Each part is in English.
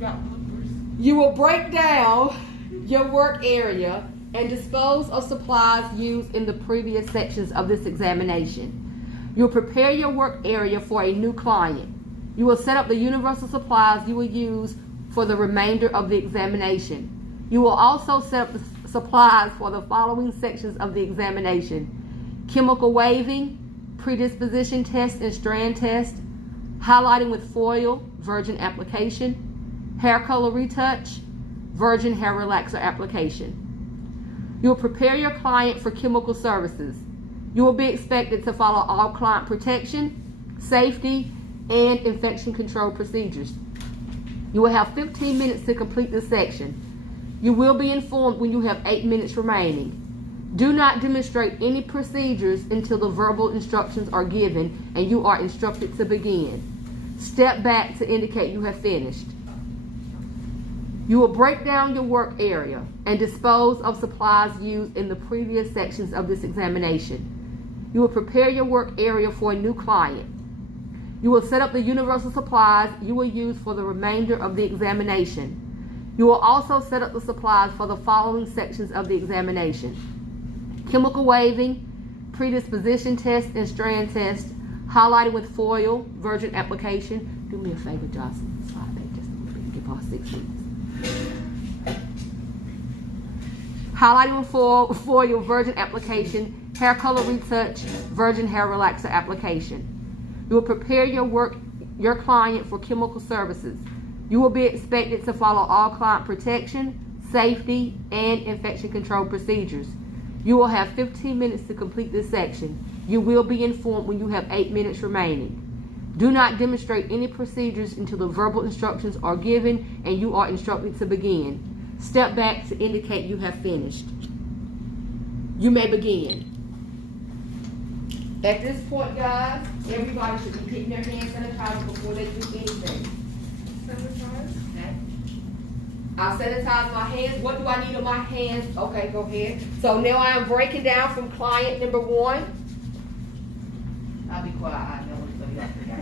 got bloopers. You will break down your work area and dispose of supplies used in the previous sections of this examination. You will prepare your work area for a new client. You will set up the universal supplies you will use for the remainder of the examination. You will also set up the supplies for the following sections of the examination: chemical waving, predisposition test and strand test, highlighting with foil, virgin application, hair color retouch, virgin hair relaxer application. You will prepare your client for chemical services. You will be expected to follow all client protection, safety, and infection control procedures. You will have 15 minutes to complete this section. You will be informed when you have 8 minutes remaining. Do not demonstrate any procedures until the verbal instructions are given and you are instructed to begin. Step back to indicate you have finished. You will break down your work area and dispose of supplies used in the previous sections of this examination. You will prepare your work area for a new client. You will set up the universal supplies you will use for the remainder of the examination. You will also set up the supplies for the following sections of the examination: chemical waving, predisposition test and strand test, highlighting with foil, virgin application. Do me a favor, Jocelyn, slide back just a little bit, give her 6 minutes. Highlighting with foil, virgin application, hair color retouch, virgin hair relaxer application. You will prepare your client for chemical services. You will be expected to follow all client protection, safety, and infection control procedures. You will have 15 minutes to complete this section. You will be informed when you have 8 minutes remaining. Do not demonstrate any procedures until the verbal instructions are given and you are instructed to begin. Step back to indicate you have finished. You may begin. At this point, guys, everybody should be getting their hand sanitized before they do anything. Sanitize? Okay. I'll sanitize my hands. What do I need on my hands? Okay, go ahead. So now I am breaking down from client number 1. I'll be quiet. I know so you have to forget.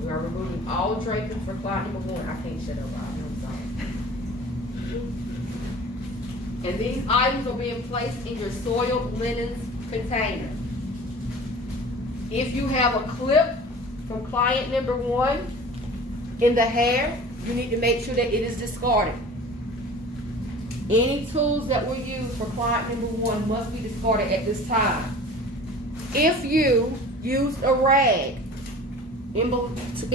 We are removing all drapings for client number 1. I can't shut up. I'm sorry. And these items are being placed in your soiled linens container. If you have a clip from client number 1 in the hair, you need to make sure that it is discarded. Any tools that were used for client number 1 must be discarded at this time. If you used a rag in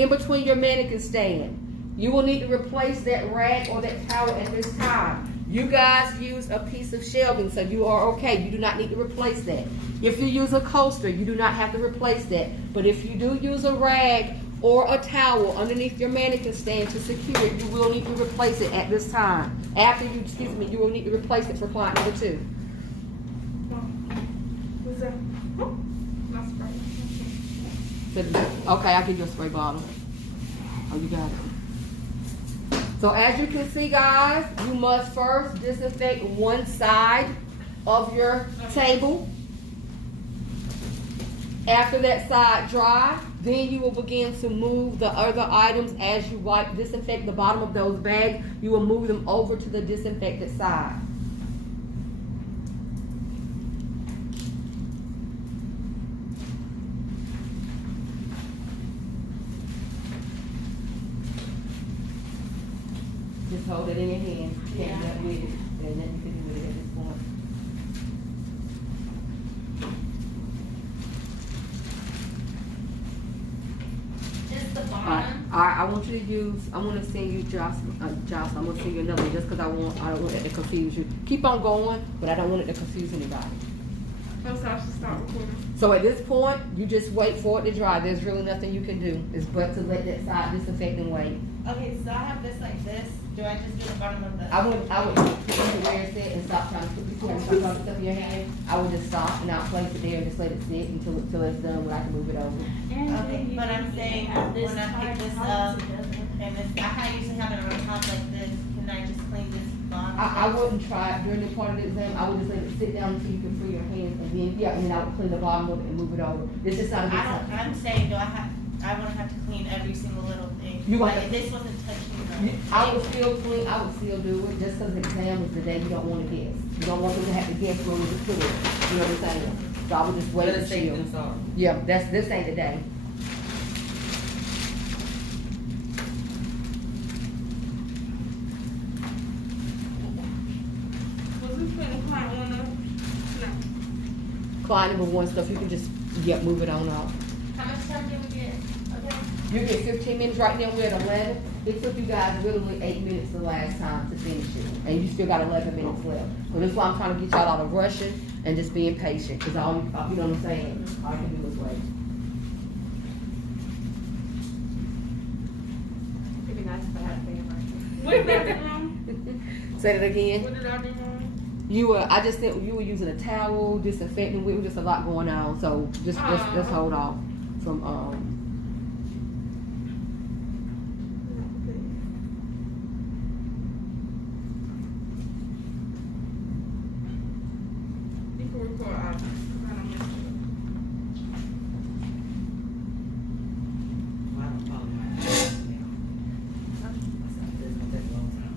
between your mannequin stand, you will need to replace that rag or that towel at this time. You guys use a piece of shelving, so you are okay. You do not need to replace that. If you use a coaster, you do not have to replace that. But if you do use a rag or a towel underneath your mannequin stand to secure it, you will need to replace it at this time. After you, you will need to replace it for client number 2. What's that? Oh, not spray. Okay, I'll give you a spray bottle. Oh, you got it. So as you can see, guys, you must first disinfect one side of your table. After that side dry, then you will begin to move the other items. As you disinfect the bottom of those bags, you will move them over to the disinfected side. Just hold it in your hand. You can't do that with it. There's nothing you can do with it at this point. Just the Alright, bottom. I want you to use, I want to send you Jocelyn, I'm going to send you another one just because I don't want it to confuse you. Keep on going, but I don't want it to confuse anybody. Oh, so I should start recording. So at this point, you just wait for it to dry. There's really nothing you can do. It's but to let that side disinfect and wait. Okay, so I have this like this. Do I just do the bottom of the? I would keep it where it's at and stop trying to put stuff in your hand. I would just stop and I'll place it there and just let it sit until it's done when I can move it over. Okay, but I'm saying when I pick this up and this, I usually have it on top like this. Can I just clean this bottom? I wouldn't try it during the part of the exam. I would just let it sit down until you can free your hands, and then, yeah, and then I would clean the bottom of it and move it over. It's just not a good time. I'm saying, I wouldn't have to clean every single little thing. You want Like, to- this wasn't touching the. I would still clean, I would still do it, just because the exam is the day you don't wanna guess. You don't want them to have to guess where we just put it, you know what I'm saying? So I would just wait Let and us take chill. this off. Yeah, this ain't the day. Was we putting client one up? No. Client number one stuff, you can just, move it on off. How much time did we get? Okay. You get 15 minutes, right now we're at 11. It took you guys literally 8 minutes the last time to finish it, and you still got 11 minutes left. So that's why I'm trying to get y'all out of rushing and just being patient, cause all, you know what I'm saying? All I can do is wait. It'd be nice if I had a fan right here. What did I do wrong? Say that again. What did I do wrong? You were, I just said you were using a towel, disinfecting, we were just a lot going on, so just hold off from, You can record out. I don't miss Well, I don't follow my ass now. It's gonna take a long time.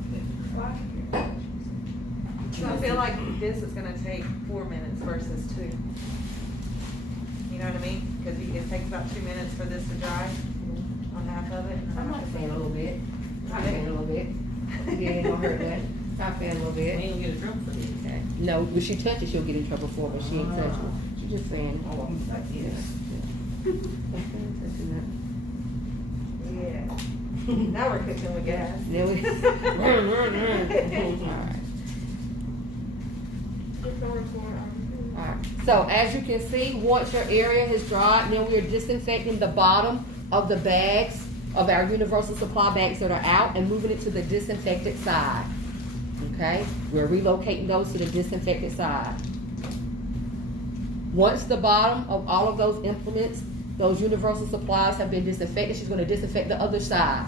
So I feel like this is gonna take 4 minutes versus 2. You know what I mean? Cause it takes about 2 minutes for this to dry on half of it. I might fan a little bit. I fan a little bit. Yeah, it don't hurt that. I fan a little We bit. ain't gonna get a drum for this. Okay. No, when she touch it, she'll get in trouble for it, but she ain't touch it. She just fan. Oh, I'm like, yes. Yeah. Now we're cooking with gas. Then we. Alright. You can record out. Alright, so as you can see, once your area has dried, now we are disinfecting the bottom of the bags, of our universal supply bags that are out, and moving it to the disinfected side. Okay, we're relocating those to the disinfected side. Once the bottom of all of those implements, those universal supplies have been disinfected, she's gonna disinfect the other side.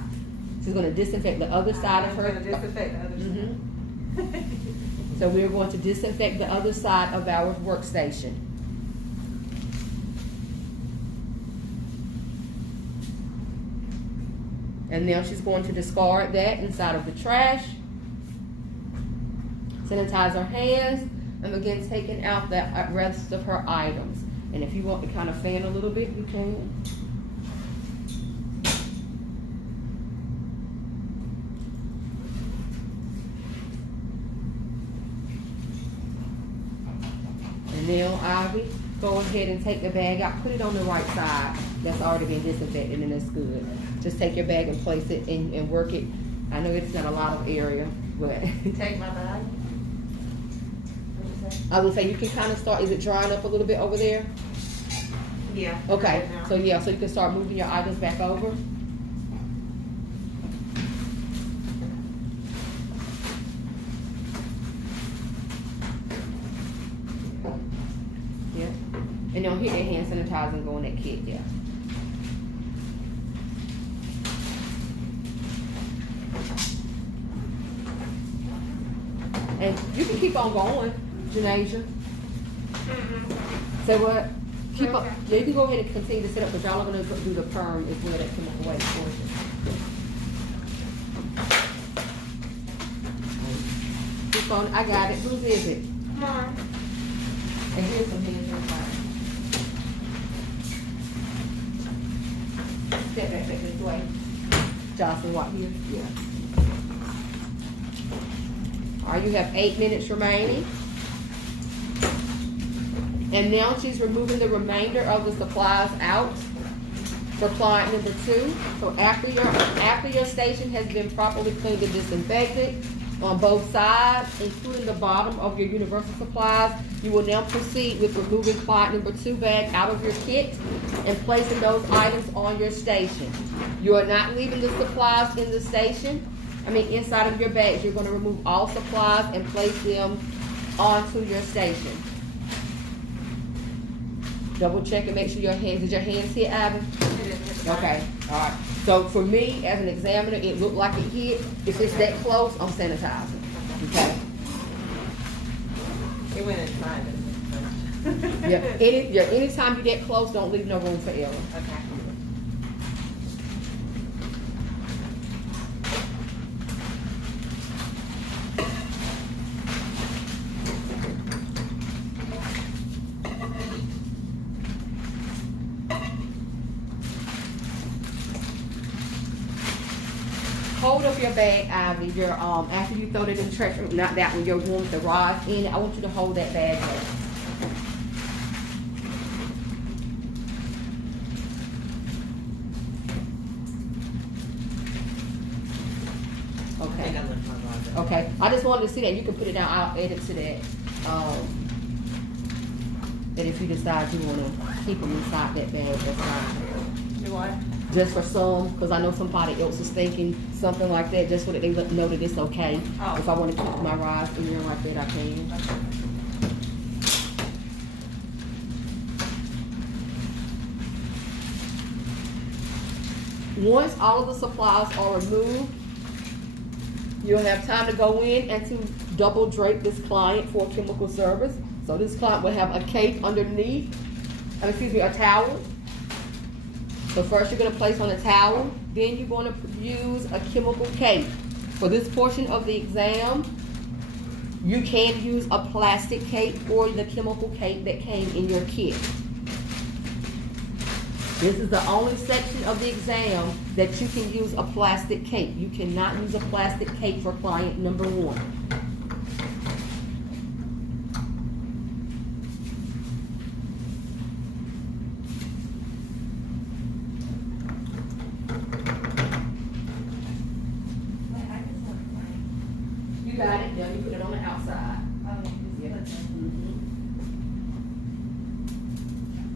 She's gonna disinfect the other side of I'm her. gonna disinfect the other side. So we're going to disinfect the other side of our workstation. And now she's going to discard that inside of the trash. Sanitize her hands and begin taking out the rest of her items. And if you want to kind of fan a little bit, you can. And now, Ivy, go ahead and take the bag out. Put it on the right side. That's already been disinfected and that's good. Just take your bag and place it and work it. I know it's not a lot of area, but Take my bag. What'd you say? I would say you can kind of start, is it drying up a little bit over there? Yeah. Okay, right now. so yeah, so you can start moving your items back over. Yeah, and don't hit that hand sanitizer and go in that kit, yeah. And you can keep on going, Janasia. Say what? Keep up. Okay. Yeah, you can go ahead and continue to set up, but y'all are gonna do the perm as well, that come away portion. Keep on, I got it. Whose is it? Mom. And here's some hands inside. Step back this way. Jocelyn, what here? Yeah. All right, you have 8 minutes remaining. And now she's removing the remainder of the supplies out for client number 2. So after your station has been properly cleaned and disinfected on both sides, including the bottom of your universal supplies, you will now proceed with removing client number 2 bag out of your kit and placing those items on your station. You are not leaving the supplies in the station. Inside of your bags. You're gonna remove all supplies and place them onto your station. Double check and make sure did your hands hit, Ivan? It is. Okay, all right. So for me, as an examiner, it looked like it hit. If it's that close, I'm sanitizing, okay? It went inside, didn't it? Yeah, anytime you get close, don't leave no room for error. Okay. Hold up your bag, Ivy. Your after you throw it in the trash, not that one. Your one with the rods in it. I want you to hold that bag up. I think I Okay. left my rod there. Okay. I just wanted to see that. You can put it down. I'll add it to that. That if you decide you want to keep them inside that bag, that's fine. Do what? Just for some, because I know somebody else is thinking something like that, just so that they know that it's okay. Oh. If I want to keep my rods in there like that, I can. Once all of the supplies are removed, you'll have time to go in and to double drape this client for chemical service. So this client will have a cape underneath, a towel. So first you're going to place on a towel, then you're going to use a chemical cape. For this portion of the exam, you can use a plastic cape or the chemical cape that came in your kit. This is the only section of the exam that you can use a plastic cape. You cannot use a plastic cape for client number 1. Wait, I just want to You got it, then you put it on the outside. Yeah.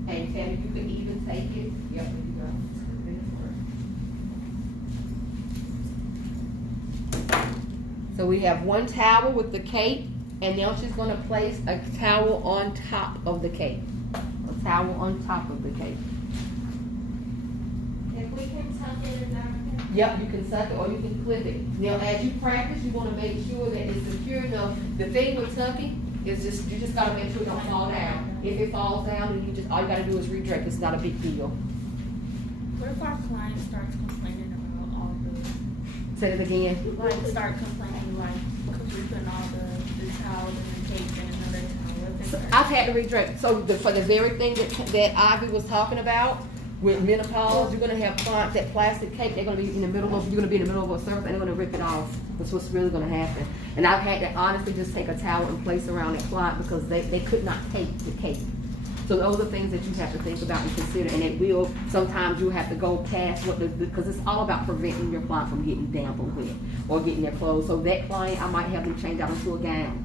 And Tammy, you could even take it. Yep, there you go. So we have one towel with the cape, and now she's gonna place a towel on top of the cape. A towel on top of the cape. If we can tuck it in our. Yep, you can suck it or you can clip it. Now, as you practice, you wanna make sure that it's secure enough. The thing with tucking is just, you just gotta make sure it don't fall down. If it falls down, then you just, all you gotta do is redrape. It's not a big deal. What if our client starts complaining about all the, Say it again. like, start complaining, like, because we putting all the towels and the tape in another towel? What if they So start- I've had to redrape. So for the very thing that Ivy was talking about with menopause, you're gonna have clients that plastic cape. They're gonna be in the middle of a service and they're gonna rip it off. That's what's really gonna happen. And I've had to honestly just take a towel and place around that client because they could not take the cape. So those are things that you have to think about and consider. And it will sometimes you have to go past because it's all about preventing your client from getting damp or wet or getting their clothes. So that client, I might have them change out into a gown.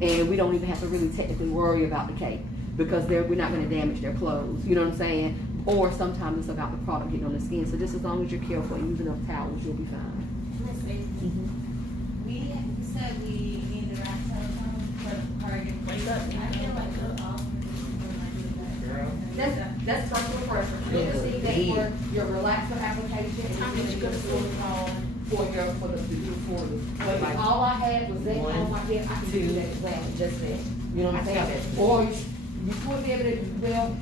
And we don't even have to really technically worry about the cape because we're not going to damage their clothes. You know what I'm saying? Or sometimes it's about the product getting on the skin. So just as long as you're careful and use enough towels, you'll be fine. Miss Avery, we said we need to wrap telephone for target. Wake up, I feel like we're all. Girl. That's personal preference. You can see that for your relaxer application. How much you gonna send it all? For the but if all I had was that on my head, I can do that exactly, just that. You know what I'm saying? Or you could be able to, well,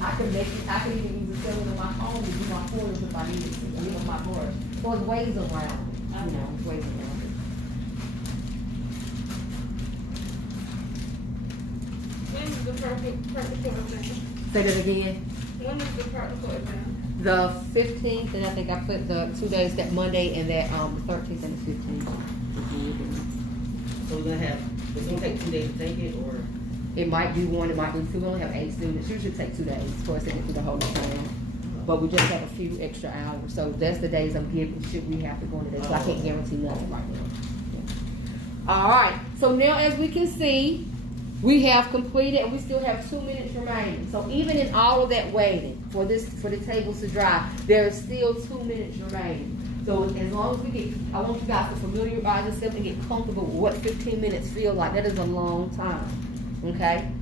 I could even use the cell in my phone to do my corners if I needed to, you know, my brush. So it's ways around, it, you know, it's ways around. it. When is the practical exam? Say that again. When is the practical exam? The 15th, and I think I put the 2 days, that Monday and that, the 13th and the 15th. So we're gonna have, it's gonna take 2 days to take it, or? It might be 1, it might be 2. We only have 8 students. Usually take 2 days for us to get through the whole exam. But we just have a few extra hours. So that's the days I'm giving, should we have to go into that. So I can't guarantee nothing right now. Yeah. All right. So now as we can see, we have completed and we still have 2 minutes remaining. So even in all of that waiting for the tables to dry, there is still 2 minutes remaining. So as long as I want you guys to familiarize yourself and get comfortable with what 15 minutes feel like. That is a long time. Okay?